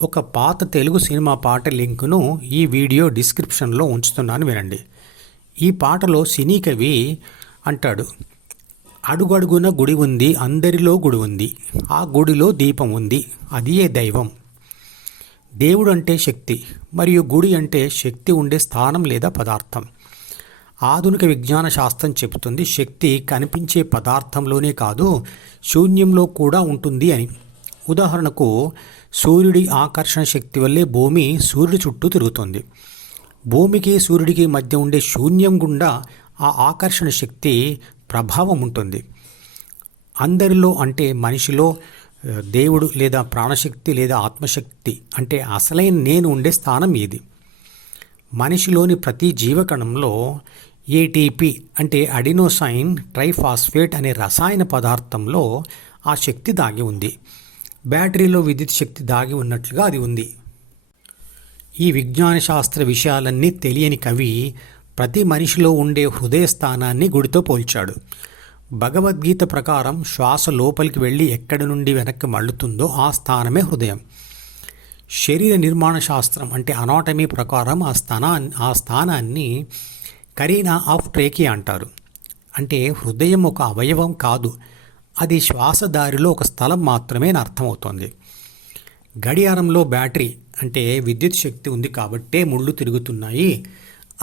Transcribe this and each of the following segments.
ఒక పాత తెలుగు సినిమా పాట లింకును ఈ వీడియో డిస్క్రిప్షన్లో ఉంచుతున్నాను వినండి. ఈ పాటలో సినీ కవి అంటాడు, అడుగడుగున గుడి ఉంది, అందరిలో గుడి ఉంది, ఆ గుడిలో దీపం ఉంది, అదియే దైవం. దేవుడు అంటే శక్తి, మరియు గుడి అంటే శక్తి ఉండే స్థానం లేదా పదార్థం. ఆధునిక విజ్ఞాన శాస్త్రం చెబుతుంది శక్తి కనిపించే పదార్థంలోనే కాదు, శూన్యంలో కూడా ఉంటుంది అని. ఉదాహరణకు, సూర్యుడి ఆకర్షణ శక్తి వల్లే భూమి సూర్యుడి చుట్టూ తిరుగుతుంది. భూమికి సూర్యుడికి మధ్య ఉండే శూన్యం గుండా ఆ ఆకర్షణ శక్తి ప్రభావం ఉంటుంది. అందరిలో అంటే మనిషిలో దేవుడు లేదా ప్రాణశక్తి లేదా ఆత్మశక్తి అంటే అసలైన నేను ఉండే స్థానం ఏది. మనిషిలోని ప్రతి జీవకణంలో ఏటీపీ అంటే అడినోసైన్ ట్రైఫాస్ఫేట్ అనే రసాయన పదార్థంలో ఆ శక్తి దాగి ఉంది. బ్యాటరీలో విద్యుత్ శక్తి దాగి ఉన్నట్లుగా అది ఉంది. ఈ విజ్ఞాన శాస్త్ర విషయాలన్నీ తెలియని కవి ప్రతి మనిషిలో ఉండే హృదయ స్థానాన్ని గుడితో పోల్చాడు. భగవద్గీత ప్రకారం శ్వాస లోపలికి వెళ్ళి ఎక్కడి నుండి వెనక్కి మళ్ళుతుందో ఆ స్థానమే హృదయం. శరీర నిర్మాణ శాస్త్రం అంటే అనాటమీ ప్రకారం ఆ స్థానాన్ని కరీనా ఆఫ్ ట్రేకియా అంటారు. అంటే హృదయం ఒక అవయవం కాదు, అది శ్వాసదారిలో ఒక స్థలం మాత్రమే అని అర్థమవుతోంది. గడియారంలో బ్యాటరీ అంటే విద్యుత్ శక్తి ఉంది కాబట్టే ముళ్ళు తిరుగుతున్నాయి.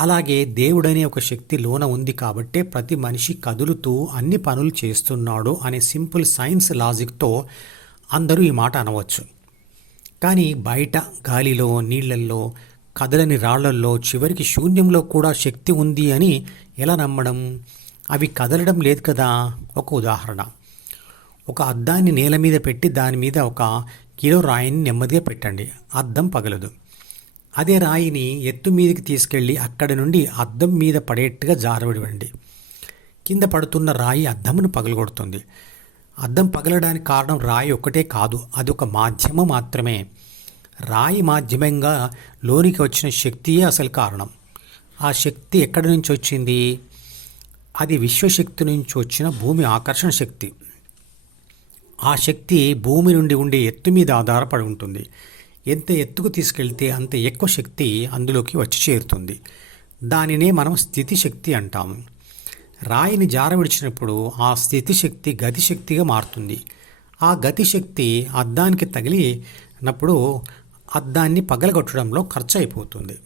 అలాగే దేవుడనే ఒక శక్తి లోన ఉంది కాబట్టే ప్రతి మనిషి కదులుతూ అన్ని పనులు చేస్తున్నాడు అనే సింపుల్ సైన్స్ లాజిక్తో అందరూ ఈ మాట అనవచ్చు. కానీ బయట గాలిలో, నీళ్లల్లో, కదలని రాళ్లల్లో, చివరికి శూన్యంలో కూడా శక్తి ఉంది అని ఎలా నమ్మడం? అవి కదలడం లేదు కదా. ఒక ఉదాహరణ, ఒక అద్దాన్ని నేల మీద పెట్టి దాని మీద ఒక కిలో రాయిని నెమ్మదిగా పెట్టండి, అద్దం పగలదు. అదే రాయిని ఎత్తు మీదకి తీసుకెళ్ళి అక్కడి నుండి అద్దం మీద పడేట్టుగా జారవిడివ్వండి. కింద పడుతున్న రాయి అద్దమును పగలగొడుతుంది. అద్దం పగలడానికి కారణం రాయి ఒక్కటే కాదు, అది ఒక మాధ్యమం మాత్రమే. రాయి మాధ్యమంగా లోనికి వచ్చిన శక్తియే అసలు కారణం. ఆ శక్తి ఎక్కడి నుంచి వచ్చింది? అది విశ్వశక్తి నుంచి వచ్చిన భూమి ఆకర్షణ శక్తి. ఆ శక్తి భూమి నుండి ఉండే ఎత్తు మీద ఆధారపడి ఉంటుంది. ఎంత ఎత్తుకు తీసుకెళ్తే అంత ఎక్కువ శక్తి అందులోకి వచ్చి చేరుతుంది. దానినే మనం స్థితి శక్తి అంటాము. రాయిని జారవిడిచినప్పుడు ఆ స్థితి శక్తి గతిశక్తిగా మారుతుంది. ఆ గతిశక్తి అద్దానికి తగిలినప్పుడు అద్దాన్ని పగలగొట్టడంలో ఖర్చు అయిపోతుంది.